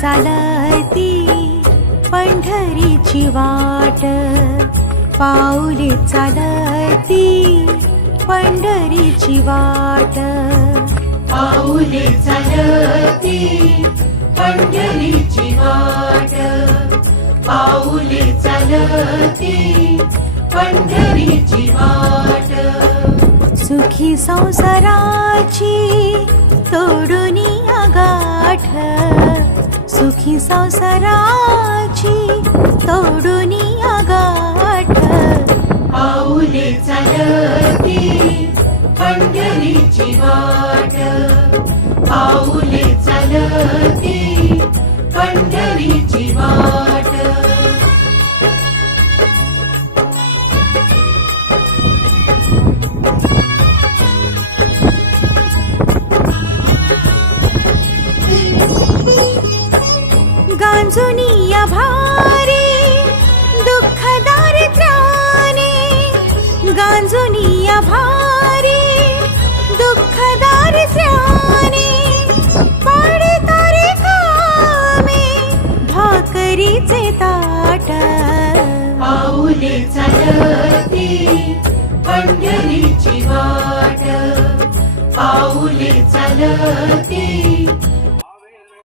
चालती पंढरीची वाट, पाऊले चालती पंढरीची वाट, पाऊले चालती पंढरीची वाट, पाऊले चालती पंढरीची वाट. सुखी संसाराची तोडूनी गाठ, सुखी संसाराची तोडूनी गाठ, पाऊले चालती पंढरीची वाट, पाऊले चालती पंढरीची वाट. गांजुनिया भारी दुःख दारिद्र्याने, गांजुनिया भारी दुःख दारिद्र्याने, पडतारे कामे भाकरीचे ताट, पाऊले चालती पंढरीची वाट, पाऊले चालती